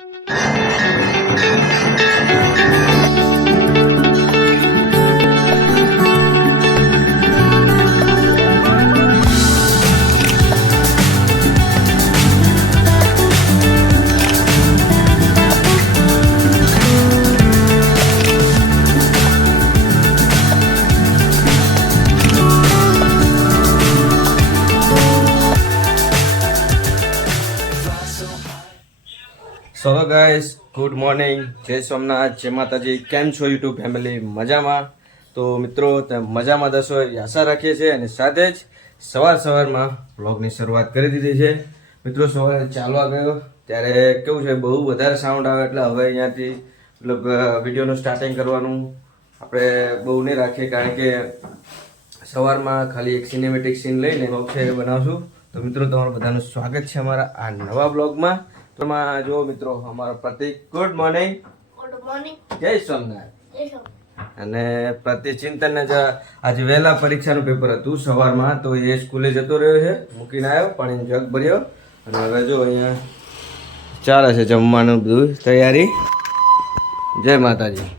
you so hello guys good morning જય સોમનાથ જય માતાજી કેમ છો યુટ્યુબ ફેમિલી મજામાં તો મિત્રો મજામાં દસો એવી આશા રાખીએ છીએ અને સાથે જ સવાર સવારમાં બ્લોગની શરૂઆત કરી દીધી છે. મિત્રો, સવારે ચાલવા ગયો. ત્યારે કેવું છે? બહુ વધારે સાઉન્ડ આવે એટલે હવે અહીંયાથી, મતલબ વિડીયોનું સ્ટાર્ટિંગ કરવાનું આપણે બહુ નહીં રાખીએ. કારણ કે સવારમાં ખાલી એક સિનેમેટિક સીન લઈને એ બનાવશું. તો મિત્રો, તમારું બધાનું સ્વાગત છે અમારા આ નવા બ્લોગમાં એમાં જો મિત્રો અમારો પ્રતિક. ગુડ મોર્નિંગ ગુડ મોર્નિંગ જય સોમનાથ. અને પ્રતિ ચિંતનને જ આજે વહેલા પરીક્ષાનું પેપર હતું સવારમાં તો એ સ્કૂલે જતો રહ્યો છે. મૂકીને આવ્યો પાણીનો જગ ભર્યો. અને હવે જો અહીંયા ચાલે છે જમવાનું બધું તૈયારી. જય માતાજી.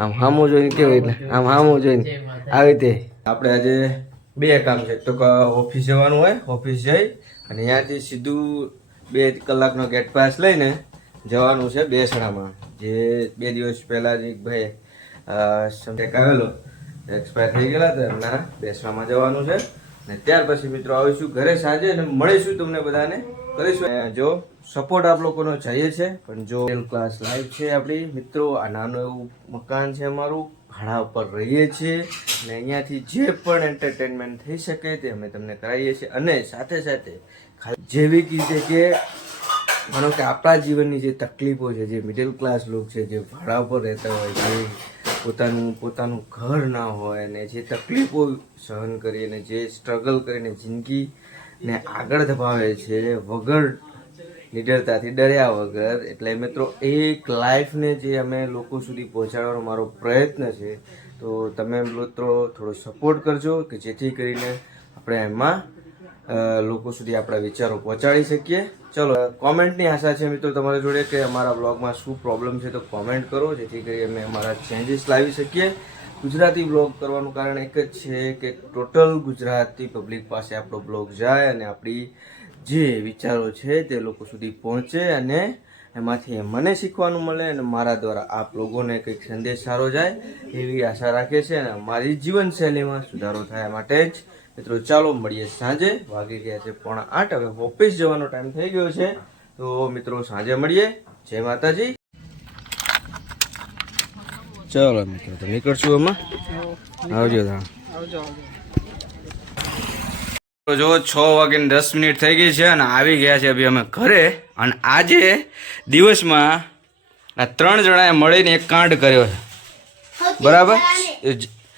આમ હામું જોઈને કેવું એટલે? આમ હામું જોઈને. આવી રીતે. આપણે આજે બે કામ છે. તો ઓફિસ જવાનું હોય ઓફિસ જઈ અને અહીંયાથી સીધું બે કલાકનો ગેટ પાસ લઈને જવાનું છે બેસણામાં. જે બે દિવસ પહેલાં જ એક ભાઈ સંટેક આવેલો એક્સપાયર થઈ ગયેલા હતા, એમના બેસણામાં જવાનું છે. ને ત્યાર પછી મિત્રો આવીશું ઘરે સાંજે અને મળીશું તમને બધાને. કરીશું. જો સપોર્ટ આપ લોકોનો જઈએ છે, પણ જો ક્લાસ લાઈફ છે આપણી, મિત્રો, આ નાનું એવું મકાન છે અમારું, ભાડા ઉપર રહીએ છીએ. અને અહીંયાથી જે પણ એન્ટરટેનમેન્ટ થઈ શકે તે અમે તમને કરાવીએ છીએ. અને સાથે સાથે જેવી રીતે કે માનો કે આપણા જીવનની જે તકલીફો છે, જે મિડલ ક્લાસ લોકો છે, જે ભાડા ઉપર રહેતા હોય, જે પોતાનું પોતાનું ઘર ના હોય ને જે તકલીફો સહન કરીને જે સ્ટ્રગલ કરીને જિંદગીને આગળ ધપાવે છે, વગર નિડરતાથી ડર્યા વગર. એટલે મિત્રો, એક લાઈફને જે અમે લોકો સુધી પહોંચાડવાનો મારો પ્રયત્ન છે, તો તમે મિત્રો થોડો સપોર્ટ કરજો કે જેથી કરીને આપણે એમાં લોકો સુધી આપણા વિચારો પહોંચાડી શકીએ. ચલો કોમેન્ટની આશા છે મિત્રો તમારા જોડે કે અમારા બ્લોગમાં શું પ્રોબ્લેમ છે તો કોમેન્ટ કરો, જેથી કરી અમે અમારા ચેન્જીસ લાવી શકીએ. ગુજરાતી બ્લોગ કરવાનું કારણ એક જ છે કે ટોટલ ગુજરાતી પબ્લિક પાસે આપણો બ્લોગ જાય અને આપણી જે વિચારો છે તે લોકો સુધી પહોંચે અને એમાંથી મને શીખવાનું મળે અને મારા દ્વારા આપ લોકોને કંઈક સંદેશ સારો જાય એવી આશા રાખે છે અને મારી જીવનશૈલીમાં સુધારો થાય માટે જ મિત્રો ચાલો મળીએ સાંજે. વાગી ગયા છે પોણા આઠ. હવે ઓફિસ જવાનો ટાઈમ થઈ ગયો છે. તો મિત્રો સાંજે મળીએ. જય માતાજી. ચાલો મિત્રો તો નીકળશું એમાં આવજો તો. જો છ વાગ્યાની દસ મિનિટ થઈ ગઈ છે અને આવી ગયા છે અભી અમે ઘરે. અને આજે દિવસમાં આ ત્રણ જણાએ મળીને એક કાંડ કર્યો છે. બરાબર?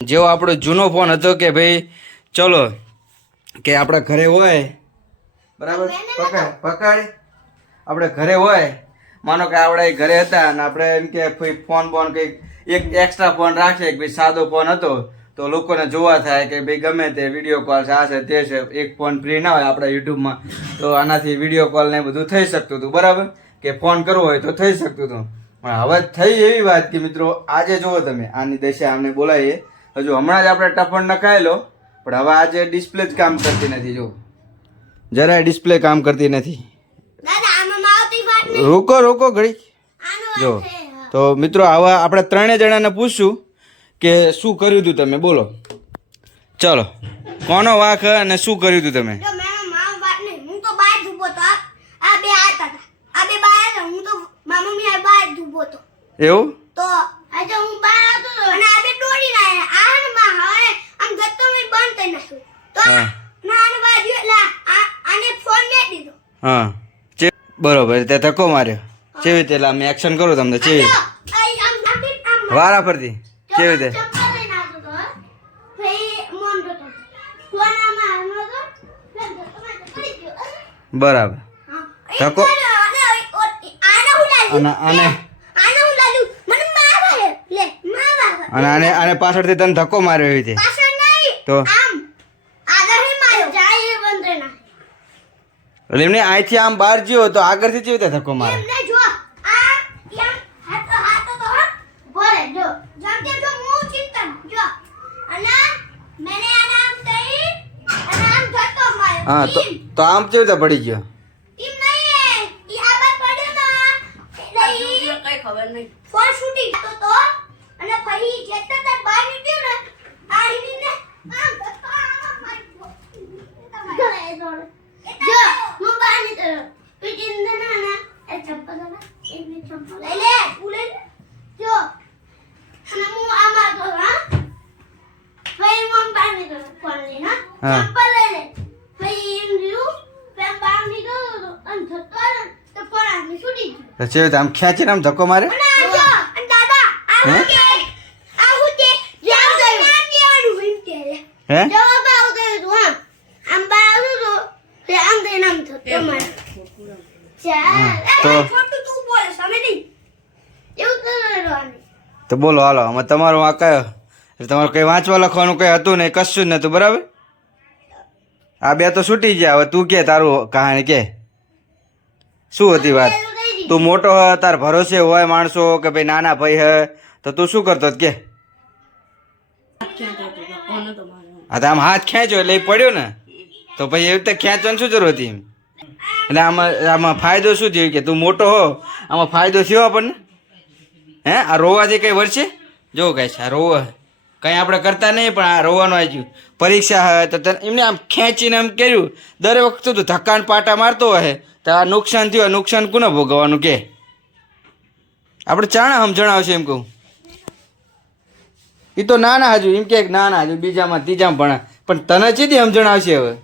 જેવો આપણો જૂનો ફોન હતો કે ભાઈ ચલો કે આપણા ઘરે હોય બરાબર? પકડ પકડ. આપણે ઘરે હોય માનો કે આપણે ઘરે હતા અને આપણે એમ કે ભાઈ ફોન બોન કંઈક એક એક્સ્ટ્રા ફોન રાખીએ કે ભાઈ સાદો ફોન હતો તો લોકોને જોવા થાય કે ભાઈ ગમે તે વીડિયો કોલ છે આ છે તે છે એક ફોન ફ્રી ના હોય આપણા યુટ્યુબમાં તો આનાથી વીડિયો કોલ ને બધું થઈ શકતું હતું બરાબર? કે ફોન કરવો હોય તો થઈ શકતું હતું. પણ હવે થઈ એવી વાત કે મિત્રો આજે જુઓ તમે આની દશા અમને બોલાવીએ. હજુ હમણાં જ આપણે ટફણ નખાયેલો પણ હવે આજે ડિસ્પ્લે જ કામ કરતી નથી જો. જરાય ડિસ્પ્લે કામ કરતી નથી. રોકો રોકો ઘડી જો. તો મિત્રો આવા આપણે ત્રણેય જણાને પૂછશું કે શું કર્યું હતું તમે? બોલો. ચલો. કોનો વાંક અને શું કર્યું હતું તમે એવું? તો આજે હું બહાર આવતો હતો અને આ બે દોડીને આયા. આ ને માં હવે આમ બંધ કરી નાખ્યું તો આ- હા. ના આને બાજુ એટલે આને ફોન મેં દીધો. હા. ચે બરોબર તે ધક્કો માર્યો. કેવી રીતે? એટલે અમે એક્શન કરું તમને આમ વારા ફરતી. કેવી રીતે. બરાબર. ધક્કો? અને આને. અને આને આને પાછળથી તને ધક્કો માર્યો એવી રીતે. તો? એટલે એમને અહીંથી આમ બહાર જ્યો તો આગળથી જેવી રીતે ધક્કો મારે? હા તો તો આમ કેવી રીતે પડી ગયો? ખબર હતું, આમ. હતું, આમ ધક્કો મારે. હા, એ, તો- બોલે, હાલો આમાં તમારું આ કયો? તમારું કંઈ વાંચવા લખવાનું કંઈ હતું નહીં કશું જ નહોતું બરાબર? આ બે તો છૂટી ગયા. હવે તું કે તારું કહાણી કે. શું હતી વાત. તું મોટો હ, તાર ભરોસે હોય માણસો કે ભાઈ નાના ભાઈ હે, તો તું શું કરતો કે? આ તો આમ હાથ ખેંચ્યો એટલે એ પડ્યો ને. તો પછી એવી રીતે ખેંચવાની શું જરૂર હતી એટલે આમાં આમાં ફાયદો શું થયો કે તું મોટો હો, આમાં ફાયદો થયો આપણને? હે? આ રોવાથી કંઈ વળશે? જો કઈ આ રોવા. કંઈ આપણે કરતા નહીં, પણ આ રોવાનું આવી ગયું. પરીક્ષા હોય તો એમને આમ ખેંચીને આમ કર્યું, દર વખતે તું ધક્કાન પાટા મારતો હોય, તો આ નુકસાન થયું નુકસાન કોને ભોગવવાનું કે? આપણે ચાણા જણાવશે એમ કહું. એ તો નાના હજુ, એમ કે નાના હજુ, બીજામાં ત્રીજામાં ભણા. પણ તને ચીધી સમજણ આવશે હવે?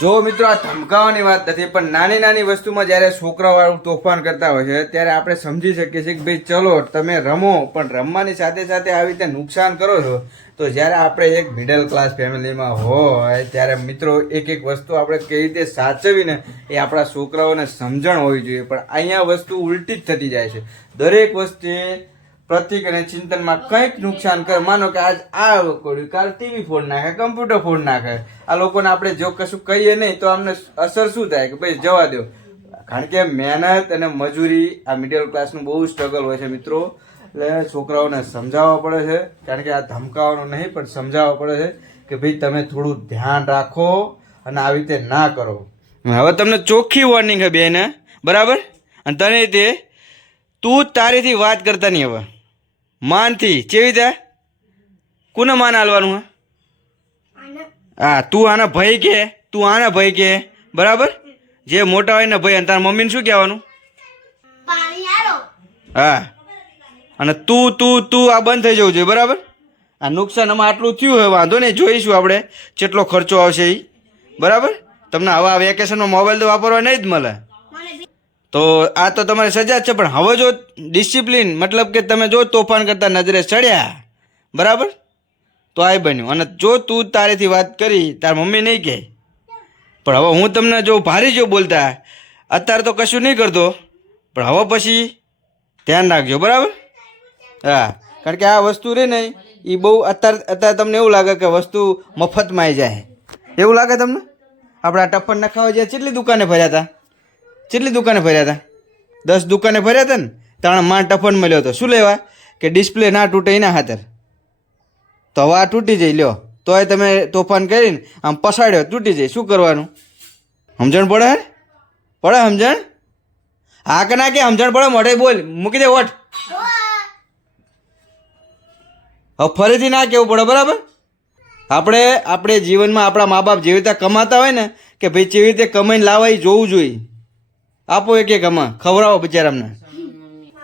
જો મિત્રો આ ધમકાવાની વાત નથી, પણ નાની નાની વસ્તુમાં જ્યારે છોકરાઓ તોફાન કરતા હોય છે, ત્યારે આપણે સમજી શકીએ છીએ કે ભાઈ ચલો, તમે રમો, પણ રમવાની સાથે સાથે આવી રીતે નુકસાન કરો છો, તો જ્યારે આપણે એક મિડલ ક્લાસ ફેમિલીમાં હોય, ત્યારે મિત્રો એક એક વસ્તુ આપણે કેવી રીતે સાચવીને એ આપણા છોકરાઓને સમજણ હોવી જોઈએ. પણ અહીંયા વસ્તુ ઉલટી જ થતી જાય છે. દરેક વસ્તુએ પ્રતિક અને ચિંતનમાં કંઈક નુકસાન કરે. માનો કે આજ આ કર્યું કાલ ટીવી ફોડ નાખે, કમ્પ્યુટર ફોડ નાખે. આ લોકોને આપણે જો કશું કહીએ નહીં તો અમને અસર શું થાય કે ભાઈ જવા દો. કારણ કે મહેનત અને મજૂરી આ મિડલ ક્લાસનું બહુ સ્ટ્રગલ હોય છે મિત્રો. એટલે છોકરાઓને સમજાવવા પડે છે. કારણ કે આ ધમકાવાનું નહીં, પણ સમજાવવા પડે છે કે ભાઈ તમે થોડું ધ્યાન રાખો અને આવી રીતે ના કરો. હવે તમને ચોખ્ખી વોર્નિંગ છે બેને. બરાબર? અને તને તે તું તારીથી વાત કરતા નહીં હવે. માનથી કેવી રીતે? કોને માન હાલવાનું હે? હા તું આના ભાઈ કે તું આના ભાઈ કે. બરાબર? જે મોટા હોય ને ભાઈ અને તારા મમ્મીને શું કહેવાનું? હા. અને તું તું તું આ બંધ થઈ જવું જોઈએ બરાબર? આ નુકસાન આમાં આટલું થયું હોય વાંધો નહીં જોઈશું આપણે કેટલો ખર્ચો આવશે એ બરાબર? તમને હવે આ વેકેશનમાં મોબાઈલ તો વાપરવા નહીં જ મળે. તો આ તો તમારી સજા છે, પણ હવે જો ડિસિપ્લિન મતલબ કે તમે જો તોફાન કરતા નજરે ચડ્યા, બરાબર? તો આ બન્યું. અને જો તું તારેથી વાત કરી, તાર મમ્મી નહીં કહે. પણ હવે હું તમને જો ભારી જો બોલતા, અત્યારે તો કશું નહીં કરતો. પણ હવે પછી ધ્યાન રાખજો, બરાબર? હા, કારણ કે આ વસ્તુ રહે ને એ બહુ અત્યારે અત્યારે તમને એવું લાગે કે વસ્તુ મફતમાં આવી જાય. એવું લાગે તમને? આપણે આ નખાવા જ્યાં કેટલી દુકાને ફર્યા હતા? કેટલી દુકાને ફર્યા હતા દસ દુકાને ફર્યા હતા ને? ત્રણમાં ટફન મળ્યો હતો શું લેવા? કે ડિસ્પ્લે ના તૂટે એના હાથર તો હવે આ તૂટી જઈ લ્યો. તોય તમે તોફાન કરીને આમ પસાડ્યો તૂટી જાય. શું કરવાનું? સમજણ પડે પડે સમજણ? હા કે ના કે સમજણ પડે? મોઢે બોલ. મૂકી દે વોટ હવે ફરીથી ના કેવું પડે, બરાબર? આપણે આપણે જીવનમાં આપણા મા બાપ જેવી રીતે કમાતા હોય ને, કે ભાઈ, જેવી રીતે કમાઈને લાવવા એ જોવું જોઈએ. આપો એક એક કમા ખવડાવો બિચારામને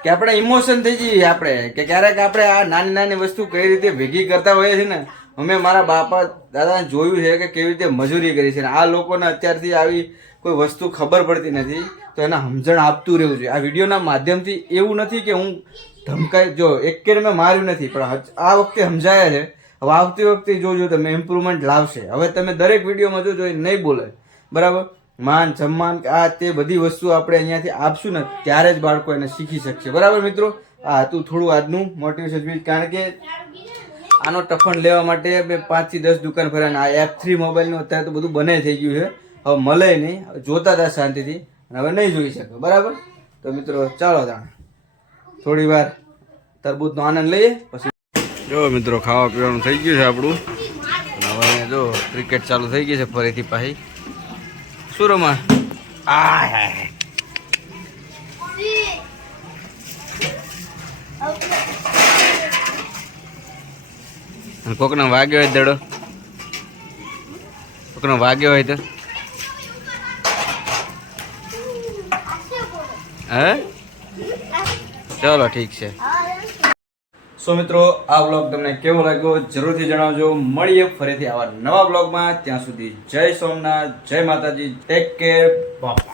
કે આપણે ઇમોશન થઈ જઈએ આપણે, કે ક્યારેક આપણે આ નાની નાની વસ્તુ કઈ રીતે ભેગી કરતા હોઈએ છીએ ને, અમે મારા બાપા, દાદાને જોયું છે કે કેવી રીતે મજૂરી કરી છે આ લોકોને અત્યારથી આવી કોઈ વસ્તુ ખબર પડતી નથી, તો એને સમજણ આપતું રહેવું જોઈએ. આ વિડીયોના માધ્યમથી એવું નથી કે હું ધમકાઈ, જો, એક મેં માર્યું નથી, પણ આ વખતે સમજાયા છે. હવે આવતી વખતે જોજો, તમે ઇમ્પ્રુવમેન્ટ લાવશે. હવે તમે દરેક વિડીયોમાં જોજો નહીં બોલે. બરાબર? માન, સન્માન, આ તે બધી વસ્તુ આપણે અહીંયાથી આપશું ને ત્યારે જ બાળકો એને શીખી શકશે. બરાબર મિત્રો? આ હતું થોડું આજનું મોટિવેશન સ્પીચ કારણ કે આનો ટફન લેવા માટે મેં પાંચથી દસ દુકાન અને આ એફ થ્રી મોબાઈલનું અત્યારે તો બધું બને થઈ ગયું છે. હવે મળે નહીં. જોતા હતા શાંતિથી. હવે નહીં જોઈ શકે બરાબર? તો મિત્રો, ચાલો જાણે થોડી વાર તરબૂચનો આનંદ લઈએ, પછી જો મિત્રો ખાવા પીવાનું થઈ ગયું છે આપણું. હવે જો ક્રિકેટ ચાલુ થઈ ગઈ છે ફરીથી પાછી શું રમા આ. કોકનો વાગ્યો હોય દડો. કોકનો વાગ્યો હોય તો. હે? ચલો ઠીક છે. સો મિત્રો, આ બ્લોગ તમને કેવો લાગ્યો જરૂરથી જણાવજો. મળીએ ફરીથી આવા નવા બ્લોગમાં ત્યાં સુધી જય સોમનાથ, જય માતાજી ટેક કેર બાપા.